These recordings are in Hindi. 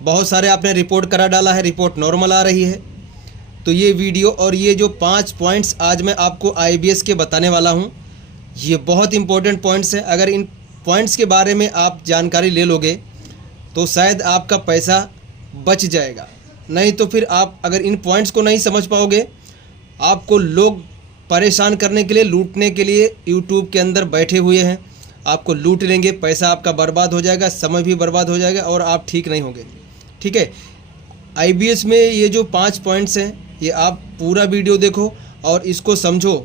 बहुत सारे आपने रिपोर्ट करा डाला है, रिपोर्ट नॉर्मल आ रही है। तो ये वीडियो और ये जो 5 पॉइंट्स आज मैं आपको IBS के बताने वाला हूँ, ये बहुत इंपॉर्टेंट पॉइंट्स हैं। अगर इन पॉइंट्स के बारे में आप जानकारी ले लोगे तो शायद आपका पैसा बच जाएगा, नहीं तो फिर आप अगर इन पॉइंट्स को नहीं समझ पाओगे, आपको लोग परेशान करने के लिए, लूटने के लिए यूट्यूब के अंदर बैठे हुए हैं, आपको लूट लेंगे, पैसा आपका बर्बाद हो जाएगा, समय भी बर्बाद हो जाएगा और आप ठीक नहीं होंगे। ठीक है, IBS में ये जो 5 पॉइंट्स हैं, ये आप पूरा वीडियो देखो और इसको समझो,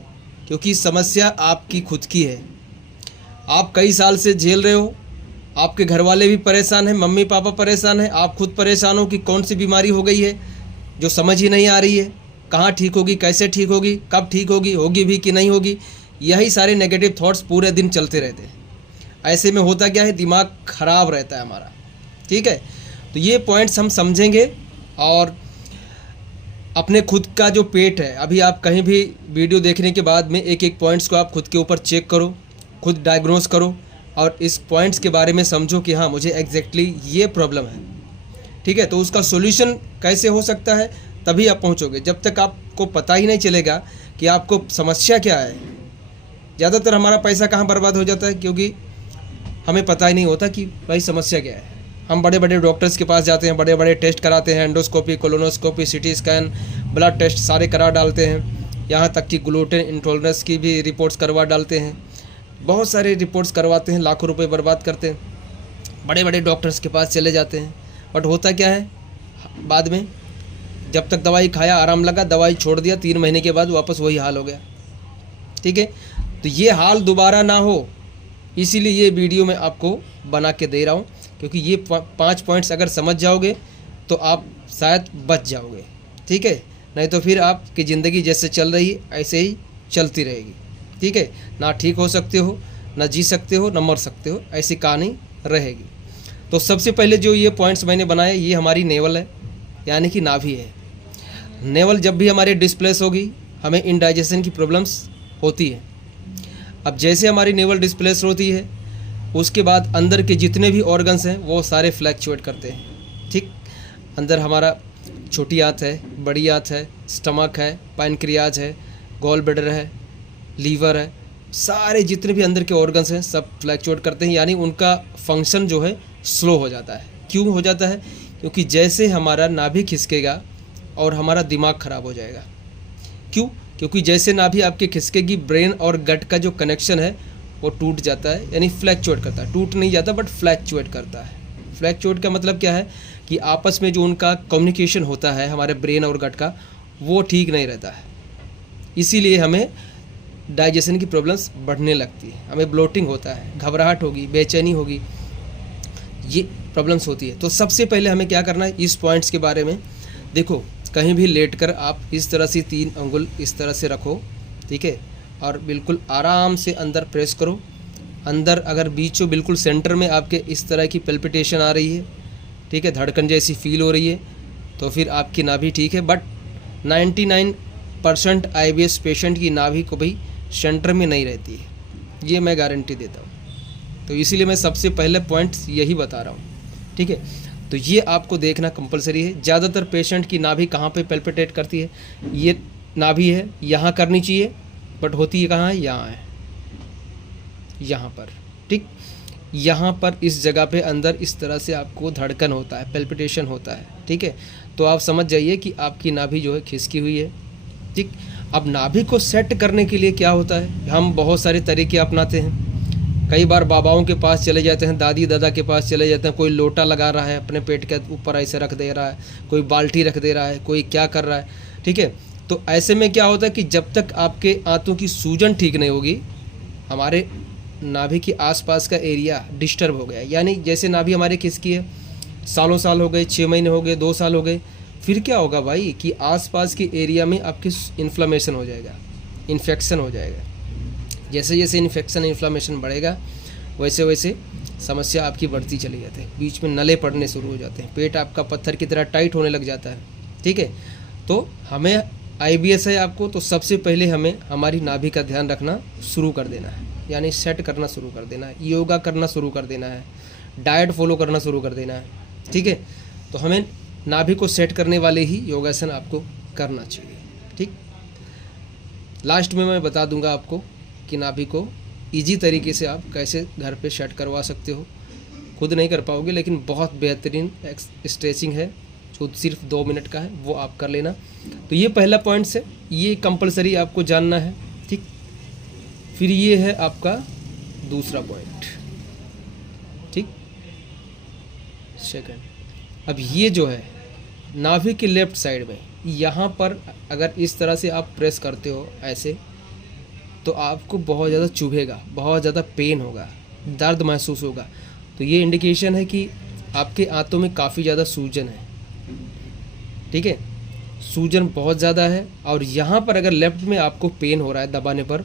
क्योंकि समस्या आपकी खुद की है। आप कई साल से झेल रहे हो, आपके घर वाले भी परेशान हैं, मम्मी पापा परेशान हैं, आप खुद परेशान हो कि कौन सी बीमारी हो गई है जो समझ ही नहीं आ रही है, कहाँ ठीक होगी, कैसे ठीक होगी, कब ठीक होगी, होगी भी कि नहीं होगी। यही सारे नेगेटिव थॉट्स पूरे दिन चलते रहते हैं। ऐसे में होता क्या है, दिमाग खराब रहता है हमारा। ठीक है, तो ये पॉइंट्स हम समझेंगे और अपने खुद का जो पेट है, अभी आप कहीं भी वीडियो देखने के बाद में एक एक पॉइंट्स को आप खुद के ऊपर चेक करो, खुद डायग्नोस करो और इस पॉइंट्स के बारे में समझो कि हाँ, मुझे एग्जैक्टली ये प्रॉब्लम है। ठीक है, तो उसका सॉल्यूशन कैसे हो सकता है, तभी आप पहुंचोगे। जब तक आपको पता ही नहीं चलेगा कि आपको समस्या क्या है, ज़्यादातर हमारा पैसा कहाँ बर्बाद हो जाता है, क्योंकि हमें पता ही नहीं होता कि भाई समस्या क्या है। हम बड़े बड़े डॉक्टर्स के पास जाते हैं, बड़े बड़े टेस्ट कराते हैं, endoscopy, colonoscopy, CT scan, blood test सारे करा डालते हैं, यहाँ तक कि ग्लूटेन इंटॉलरेंस की भी रिपोर्ट्स करवा डालते हैं। बहुत सारे रिपोर्ट्स करवाते हैं, लाखों रुपए बर्बाद करते हैं, बड़े बड़े डॉक्टर्स के पास चले जाते हैं। बट होता क्या है, बाद में जब तक दवाई खाया, आराम लगा, दवाई छोड़ दिया, 3 महीने के बाद वापस वही हाल हो गया। ठीक है, तो ये हाल दोबारा ना हो, इसीलिए ये वीडियो मैं आपको बना के दे रहा हूँ, क्योंकि ये 5 पॉइंट्स अगर समझ जाओगे तो आप शायद बच जाओगे। ठीक है, नहीं तो फिर आपकी ज़िंदगी जैसे चल रही है ऐसे ही चलती रहेगी। ठीक है, ना ठीक हो सकते हो, ना जी सकते हो, ना मर सकते हो, ऐसी कहानी रहेगी। तो सबसे पहले जो ये पॉइंट्स मैंने बनाए, ये हमारी नेवल है, यानी कि नाभि है। नेवल जब भी हमारी डिस्प्लेस होगी, हमें इंडाइजेशन की प्रॉब्लम्स होती है। अब जैसे हमारी नेवल डिस्प्लेस होती है, उसके बाद अंदर के जितने भी ऑर्गन्स हैं वो सारे फ्लैक्चुएट करते हैं। ठीक, अंदर हमारा छोटी आंत है, बड़ी आंत है, स्टमक है, पैनक्रियाज है, गॉल ब्लैडर है, लीवर है, सारे जितने भी अंदर के ऑर्गन्स हैं सब फ्लैक्चुएट करते हैं, यानी उनका फंक्शन जो है स्लो हो जाता है। क्यों हो जाता है, क्योंकि जैसे हमारा नाभि खिसकेगा और हमारा दिमाग ख़राब हो जाएगा। क्यों, क्योंकि जैसे नाभि आपके खिसकेगी, ब्रेन और गट का जो कनेक्शन है वो टूट जाता है, यानी फ्लैक्चुएट करता है। टूट नहीं जाता बट फ्लैक्चुएट करता है। फ्लैक्चुएट का मतलब क्या है कि आपस में जो उनका कम्युनिकेशन होता है हमारे ब्रेन और गट का, वो ठीक नहीं रहता है। इसीलिए हमें डाइजेशन की प्रॉब्लम्स बढ़ने लगती है, हमें ब्लोटिंग होता है, घबराहट होगी, बेचैनी होगी, ये प्रॉब्लम्स होती है। तो सबसे पहले हमें क्या करना है, इस पॉइंट्स के बारे में देखो। कहीं भी लेटकर आप इस तरह से 3 अंगुल इस तरह से रखो, ठीक है, और बिल्कुल आराम से अंदर प्रेस करो। अंदर अगर बीचों बिल्कुल सेंटर में आपके इस तरह की पल्पिटेशन आ रही है, ठीक है, धड़कन जैसी फील हो रही है, तो फिर आपकी नाभि ठीक है। बट 99% IBS पेशेंट की नाभि को भी सेंटर में नहीं रहती है, ये मैं गारंटी देता हूँ। तो इसीलिए मैं सबसे पहले पॉइंट्स यही बता रहा हूँ। ठीक है, तो ये आपको देखना कंपलसरी है। ज़्यादातर पेशेंट की नाभि कहाँ पे पल्पिटेट करती है, ये नाभि है, यहाँ करनी चाहिए, बट होती है कहाँ है, यहाँ है, यहाँ पर। ठीक, यहाँ पर इस जगह पे अंदर इस तरह से आपको धड़कन होता है, पल्पिटेशन होता है। ठीक है, तो आप समझ जाइए कि आपकी नाभि जो है खिसकी हुई है। ठीक, अब नाभि को सेट करने के लिए क्या होता है, हम बहुत सारे तरीके अपनाते हैं। कई बार बाबाओं के पास चले जाते हैं, दादी दादा के पास चले जाते हैं, कोई लोटा लगा रहा है अपने पेट के ऊपर ऐसे रख दे रहा है, कोई बाल्टी रख दे रहा है, कोई क्या कर रहा है। ठीक है, तो ऐसे में क्या होता है कि जब तक आपके आंतों की सूजन ठीक नहीं होगी, हमारे नाभि के आसपास का एरिया डिस्टर्ब हो गया। यानी जैसे नाभि हमारे खिसकी है, सालों साल हो गए, 6 महीने हो गए, 2 साल हो गए, फिर क्या होगा भाई कि आसपास के एरिया में आपकी इन्फ्लेमेशन हो जाएगा, इन्फेक्शन हो जाएगा। जैसे जैसे इन्फेक्शन इन्फ्लेमेशन बढ़ेगा वैसे वैसे समस्या आपकी बढ़ती चली जाती है, बीच में नले पड़ने शुरू हो जाते हैं, पेट आपका पत्थर की तरह टाइट होने लग जाता है। ठीक है, तो हमें IBS है आपको, तो सबसे पहले हमें हमारी नाभि का ध्यान रखना शुरू कर देना है, यानी सेट करना शुरू कर देना है, योगा करना शुरू कर देना है, डाइट फॉलो करना शुरू कर देना है। ठीक है, तो हमें नाभि को सेट करने वाले ही योगासन आपको करना चाहिए। ठीक, लास्ट में मैं बता दूंगा आपको कि नाभि को इजी तरीके से आप कैसे घर पे सेट करवा सकते हो। खुद नहीं कर पाओगे, लेकिन बहुत बेहतरीन स्ट्रेचिंग है जो सिर्फ 2 मिनट का है, वो आप कर लेना। तो ये पहला पॉइंट्स है, ये कंपलसरी आपको जानना है। ठीक, फिर ये है आपका दूसरा पॉइंट। ठीक, सेकंड, अब ये जो है नाभि के लेफ्ट साइड में, यहाँ पर अगर इस तरह से आप प्रेस करते हो ऐसे, तो आपको बहुत ज़्यादा चुभेगा, बहुत ज़्यादा पेन होगा, दर्द महसूस होगा। तो ये इंडिकेशन है कि आपके आंतों में काफ़ी ज़्यादा सूजन है। ठीक है, सूजन बहुत ज़्यादा है। और यहाँ पर अगर लेफ्ट में आपको पेन हो रहा है दबाने पर,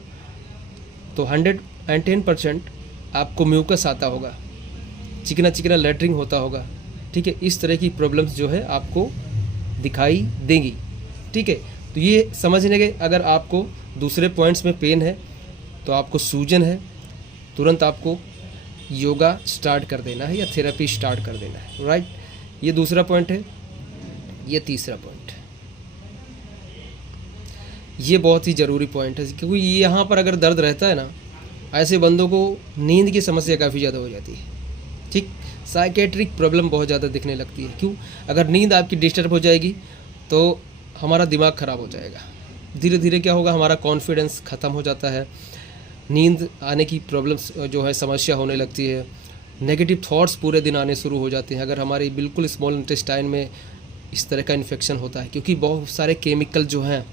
तो 110% आपको म्यूकस आता होगा, चिकना चिकना लेटरिंग होता होगा। ठीक है, इस तरह की प्रॉब्लम्स जो है आपको दिखाई देंगी। ठीक है, तो ये समझने के, अगर आपको दूसरे पॉइंट्स में पेन है तो आपको सूजन है, तुरंत आपको योगा स्टार्ट कर देना है या थेरेपी स्टार्ट कर देना है। राइट, ये दूसरा पॉइंट है। ये तीसरा पॉइंट, ये बहुत ही ज़रूरी पॉइंट है, क्योंकि यहाँ पर अगर दर्द रहता है ना, ऐसे बंदों को नींद की समस्या काफ़ी ज़्यादा हो जाती है। ठीक, साइकेट्रिक प्रॉब्लम बहुत ज़्यादा दिखने लगती है। क्यों? अगर नींद आपकी डिस्टर्ब हो जाएगी तो हमारा दिमाग ख़राब हो जाएगा। धीरे धीरे क्या होगा, हमारा कॉन्फिडेंस ख़त्म हो जाता है, नींद आने की प्रॉब्लम्स जो है समस्या होने लगती है, नेगेटिव थॉट्स पूरे दिन आने शुरू हो जाते हैं। अगर हमारी बिल्कुल स्मॉल इंटेस्टाइन में इस तरह का इन्फेक्शन होता है, क्योंकि बहुत सारे केमिकल जो हैं,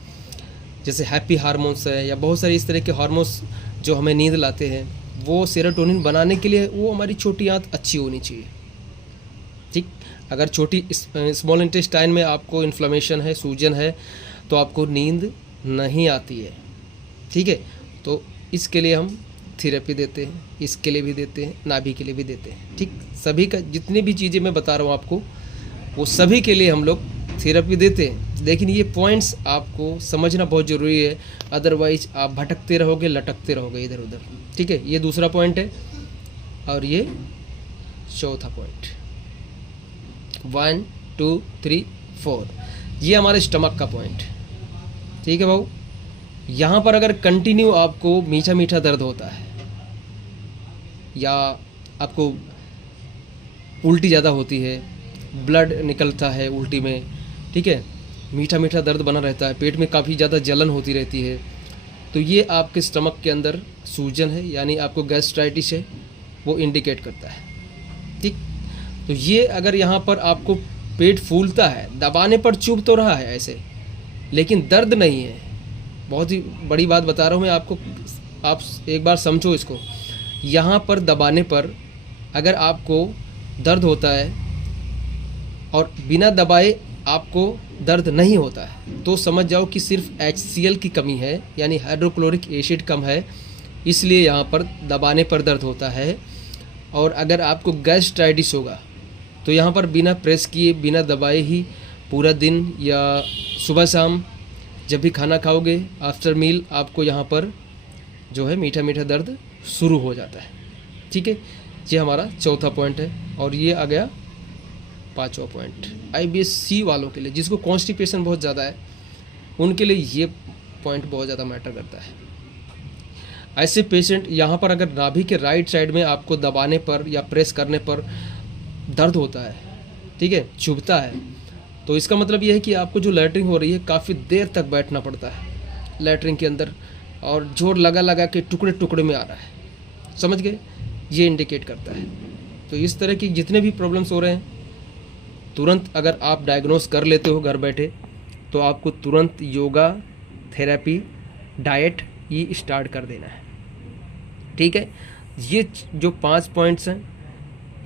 जैसे हैप्पी हार्मोन्स है या बहुत सारे इस तरह के हार्मोन्स जो हमें नींद लाते हैं, वो सेरोटोनिन बनाने के लिए वो हमारी छोटी आंत अच्छी होनी चाहिए। ठीक, अगर छोटी स्मॉल इंटेस्टाइन में आपको इन्फ्लेमेशन है, सूजन है, तो आपको नींद नहीं आती है। ठीक है, तो इसके लिए हम थेरेपी देते हैं, इसके लिए भी देते हैं, नाभि के लिए भी देते हैं। ठीक, सभी का जितनी भी चीज़ें मैं बता रहा हूँ आपको, वो सभी के लिए हम लोग थेरेपी देते हैं। लेकिन ये पॉइंट्स आपको समझना बहुत ज़रूरी है, अदरवाइज आप भटकते रहोगे, लटकते रहोगे इधर उधर। ठीक है, ये दूसरा पॉइंट है। और ये चौथा पॉइंट, 1 2 3 4, ये हमारे स्टमक का पॉइंट। ठीक है भाऊ, यहाँ पर अगर कंटिन्यू आपको मीठा मीठा दर्द होता है या आपको उल्टी ज़्यादा होती है, ब्लड निकलता है उल्टी में, ठीक है, मीठा मीठा दर्द बना रहता है, पेट में काफ़ी ज़्यादा जलन होती रहती है, तो ये आपके स्टमक के अंदर सूजन है, यानी आपको गैस्ट्राइटिस है, वो इंडिकेट करता है। ठीक, तो ये अगर यहाँ पर आपको पेट फूलता है, दबाने पर चुभ तो रहा है ऐसे, लेकिन दर्द नहीं है, बहुत ही बड़ी बात बता रहा हूँ मैं आपको, आप एक बार समझो इसको। यहाँ पर दबाने पर अगर आपको दर्द होता है और बिना दबाए आपको दर्द नहीं होता है, तो समझ जाओ कि सिर्फ HCl की कमी है, यानी हाइड्रोक्लोरिक एसिड कम है, इसलिए यहाँ पर दबाने पर दर्द होता है। और अगर आपको गैस्ट्राइटिस होगा तो यहाँ पर बिना प्रेस किए, बिना दबाए ही पूरा दिन या सुबह शाम जब भी खाना खाओगे, आफ्टर मील, आपको यहाँ पर जो है मीठा मीठा दर्द शुरू हो जाता है। ठीक है, ये हमारा चौथा पॉइंट है। और ये आ गया पांचवा पॉइंट, IBS-C वालों के लिए, जिसको कॉन्स्टिपेशन बहुत ज़्यादा है, उनके लिए ये पॉइंट बहुत ज़्यादा मैटर करता है। ऐसे पेशेंट, यहाँ पर अगर नाभि के राइट साइड में आपको दबाने पर या प्रेस करने पर दर्द होता है, ठीक है, चुभता है, तो इसका मतलब ये है कि आपको जो लैटरिंग हो रही है, काफ़ी देर तक बैठना पड़ता है लैटरिंग के अंदर, और जोर लगा लगा के टुकड़े टुकड़े में आ रहा है, समझ गए, ये इंडिकेट करता है। तो इस तरह की जितने भी प्रॉब्लम्स हो रहे हैं, तुरंत अगर आप डायग्नोस कर लेते हो घर बैठे, तो आपको तुरंत योगा, थेरेपी, डाइट ये स्टार्ट कर देना है। ठीक है, ये जो 5 पॉइंट्स हैं,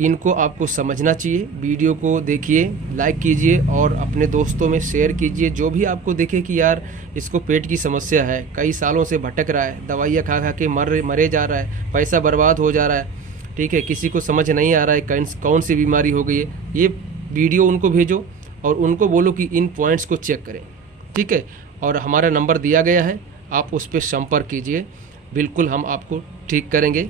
इनको आपको समझना चाहिए। वीडियो को देखिए, लाइक कीजिए और अपने दोस्तों में शेयर कीजिए। जो भी आपको देखे कि यार इसको पेट की समस्या है, कई सालों से भटक रहा है, दवाइयाँ खा खा के मरे जा रहा है, पैसा बर्बाद हो जा रहा है, ठीक है, किसी को समझ नहीं आ रहा है कौन सी बीमारी हो गई है, ये वीडियो उनको भेजो और उनको बोलो कि इन पॉइंट्स को चेक करें। ठीक है, और हमारा नंबर दिया गया है, आप उस पर संपर्क कीजिए, बिल्कुल हम आपको ठीक करेंगे।